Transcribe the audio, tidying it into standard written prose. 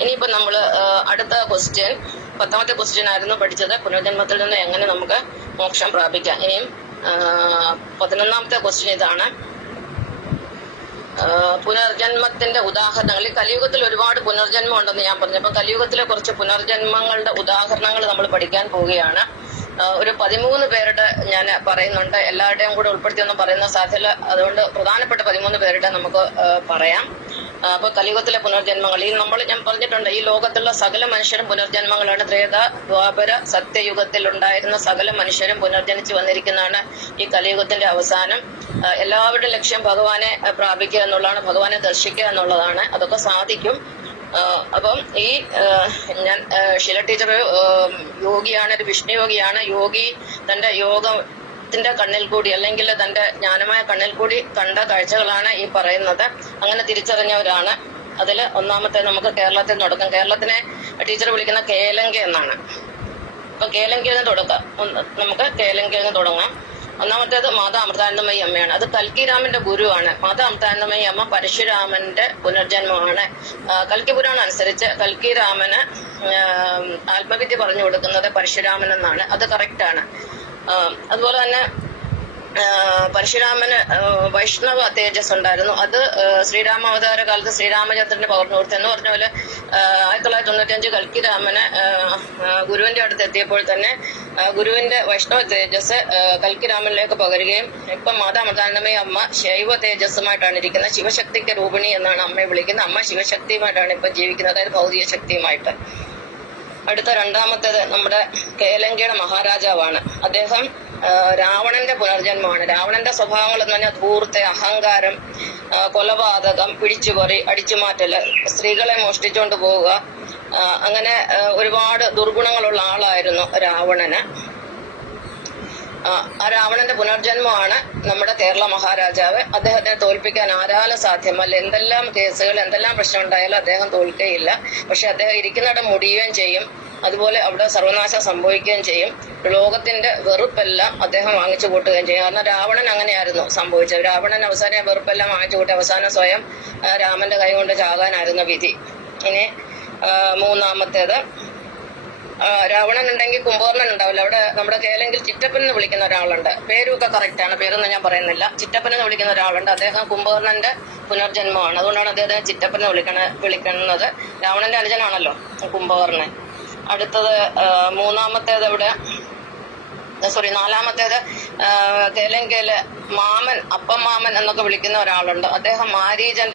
ഇനിയിപ്പോ നമ്മള് അടുത്ത ക്വസ്റ്റ്യൻ 10ാമത്തെ ക്വസ്റ്റ്യൻ ആയിരുന്നു പഠിച്ചത്, പുനർജന്മത്തിൽ നിന്ന് എങ്ങനെ നമുക്ക് മോക്ഷം പ്രാപിക്കാം. ഇനിയും 11ാമത്തെ ക്വസ്റ്റ്യൻ ഇതാണ്. പുനർജന്മത്തിന്റെ ഉദാഹരണങ്ങൾ. ഈ കലിയുഗത്തിൽ ഒരുപാട് പുനർജന്മം ഉണ്ടെന്ന് ഞാൻ പറഞ്ഞു. അപ്പൊ കലിയുഗത്തിലെ കുറച്ച് പുനർജന്മങ്ങളുടെ ഉദാഹരണങ്ങൾ നമ്മൾ പഠിക്കാൻ പോവുകയാണ്. ഒരു 13 പേരുടെ ഞാൻ പറയുന്നുണ്ട്. എല്ലാവരുടെയും കൂടെ ഉൾപ്പെടുത്തിയൊന്നും പറയുന്ന സാധ്യത, അതുകൊണ്ട് പ്രധാനപ്പെട്ട 13 പേരുടെ നമുക്ക് പറയാം. അപ്പൊ കലിയുഗത്തിലെ പുനർജന്മങ്ങൾ ഞാൻ പറഞ്ഞിട്ടുണ്ട്, ഈ ലോകത്തുള്ള സകല മനുഷ്യരും പുനർജന്മങ്ങളാണ്. ത്രേത, ദ്വാപര, സത്യയുഗത്തിൽ ഉണ്ടായിരുന്ന സകല മനുഷ്യരും പുനർജനിച്ചു വന്നിരിക്കുന്നതാണ് ഈ കലിയുഗത്തിന്റെ അവസാനം. എല്ലാവരുടെ ലക്ഷ്യം ഭഗവാനെ പ്രാപിക്കുക എന്നുള്ളതാണ്, ഭഗവാനെ ദർശിക്കുക എന്നുള്ളതാണ്. അതൊക്കെ സാധിക്കും. അപ്പം ഈ ഞാൻ ഷീല ടീച്ചർ യോഗിയാണ്, ഒരു വിഷ്ണു യോഗിയാണ്. യോഗി തന്റെ ത്തിന്റെ കണ്ണിൽ കൂടി, അല്ലെങ്കിൽ തന്റെ ജ്ഞാനമായ കണ്ണിൽ കൂടി കണ്ട കാഴ്ചകളാണ് ഈ പറയുന്നത്. അങ്ങനെ തിരിച്ചറിഞ്ഞവരാണ്. അതിൽ ഒന്നാമത്തെ നമുക്ക് കേരളത്തിൽ തുടക്കം. കേരളത്തിനെ ടീച്ചർ വിളിക്കുന്ന കേലങ്ക എന്നാണ്. അപ്പൊ കേലങ്കയിൽ നിന്ന് തുടങ്ങാം. നമുക്ക് കേലങ്കയിൽ നിന്ന് തുടങ്ങാം. ഒന്നാമത്തേത് മാതാ അമൃതാനന്ദമയി അമ്മയാണ്. അത് കൽക്കിരാമന്റെ ഗുരുവാണ്. മാതാ അമൃതാനന്ദമയി അമ്മ പരശുരാമന്റെ പുനർജന്മമാണ്. കൽക്കി പുരാണം അനുസരിച്ച് കൽക്കിരാമന് ആത്മവിദ്യ പറഞ്ഞു കൊടുക്കുന്നത് പരശുരാമൻ എന്നാണ്. അത് കറക്റ്റാണ്. അതുപോലെ തന്നെ പരശുരാമന് വൈഷ്ണവ തേജസ് ഉണ്ടായിരുന്നു. അത് ശ്രീരാമാവതാര കാലത്ത് ശ്രീരാമചന്ദ്രന് പകർന്നു കൊടുത്തു. എന്ന് പറഞ്ഞ പോലെ 1995 കൽക്കിരാമന് ഗുരുവിന്റെ അടുത്ത് എത്തിയപ്പോൾ തന്നെ ഗുരുവിന്റെ വൈഷ്ണവ തേജസ് കൽക്കിരാമനിലേക്ക് പകരുകയും ഇപ്പം മാതാ അമൃതാനന്ദമയി അമ്മ ശൈവ തേജസ്സുമായിട്ടാണ് ഇരിക്കുന്നത്. ശിവശക്തിക്ക് രൂപിണി എന്നാണ് അമ്മയെ വിളിക്കുന്നത്. അമ്മ ശിവശക്തിയുമായിട്ടാണ് ഇപ്പൊ ജീവിക്കുന്നത്, അതായത് ഭൗതിക ശക്തിയുമായിട്ട്. അടുത്ത രണ്ടാമത്തേത് നമ്മുടെ കേലങ്കയുടെ മഹാരാജാവാണ്. അദ്ദേഹം രാവണന്റെ പുനർജന്മമാണ്. രാവണന്റെ സ്വഭാവങ്ങൾ എന്ന് പറഞ്ഞാൽ ധൂർത്ത്, അഹങ്കാരം, കൊലപാതകം, പിടിച്ചുപറി, അടിച്ചുമാറ്റല്, സ്ത്രീകളെ മോഷ്ടിച്ചുകൊണ്ട് പോവുക, അങ്ങനെ ഒരുപാട് ദുർഗുണങ്ങളുള്ള ആളായിരുന്നു രാവണന്. ആ രാവണന്റെ പുനർജന്മമാണ് നമ്മുടെ കേരള മഹാരാജാവ്. അദ്ദേഹത്തെ തോൽപ്പിക്കാൻ ആരാലും സാധ്യമല്ല. എന്തെല്ലാം കേസുകൾ, എന്തെല്ലാം പ്രശ്നം ഉണ്ടായാലും അദ്ദേഹം തോൽക്കുകയില്ല. പക്ഷെ അദ്ദേഹം ഇരിക്കുന്നിടം മുടിയുകയും ചെയ്യും. അതുപോലെ അവിടെ സർവനാശം സംഭവിക്കുകയും ചെയ്യും. ലോകത്തിന്റെ വെറുപ്പെല്ലാം അദ്ദേഹം വാങ്ങിച്ചു കൂട്ടുകയും ചെയ്യും. കാരണം രാവണൻ അങ്ങനെയായിരുന്നു സംഭവിച്ചത്. രാവണൻ അവസാനം വെറുപ്പെല്ലാം വാങ്ങിച്ചു കൂട്ടി അവസാനം സ്വയം രാമന്റെ കൈ കൊണ്ട് ചാകാനായിരുന്നു വിധി. ഇനി മൂന്നാമത്തേത്, രാവണൻ ഉണ്ടെങ്കിൽ കുംഭകർണൻ ഉണ്ടാവില്ല. അവിടെ നമ്മുടെ കേരളത്തിൽ ചിറ്റപ്പൻ എന്ന് വിളിക്കുന്ന ഒരാളുണ്ട്. പേരൊക്കെ കറക്റ്റ് ആണ്, പേരൊന്നും ഞാൻ പറയുന്നില്ല. ചിറ്റപ്പൻ എന്ന് വിളിക്കുന്ന ഒരാളുണ്ട്. അദ്ദേഹം കുംഭകർണന്റെ പുനർജന്മമാണ്. അതുകൊണ്ടാണ് അദ്ദേഹത്തെ ചിറ്റപ്പൻ എന്ന് വിളിക്കുന്നത്. രാവണന്റെ അനുജനാണല്ലോ കുംഭകർണൻ. അടുത്തത് നാലാമത്തേത് കേലങ്കയില് മാമൻ, അപ്പം മാമൻ എന്നൊക്കെ വിളിക്കുന്ന ഒരാളുണ്ട്. അദ്ദേഹം മാരീചൻ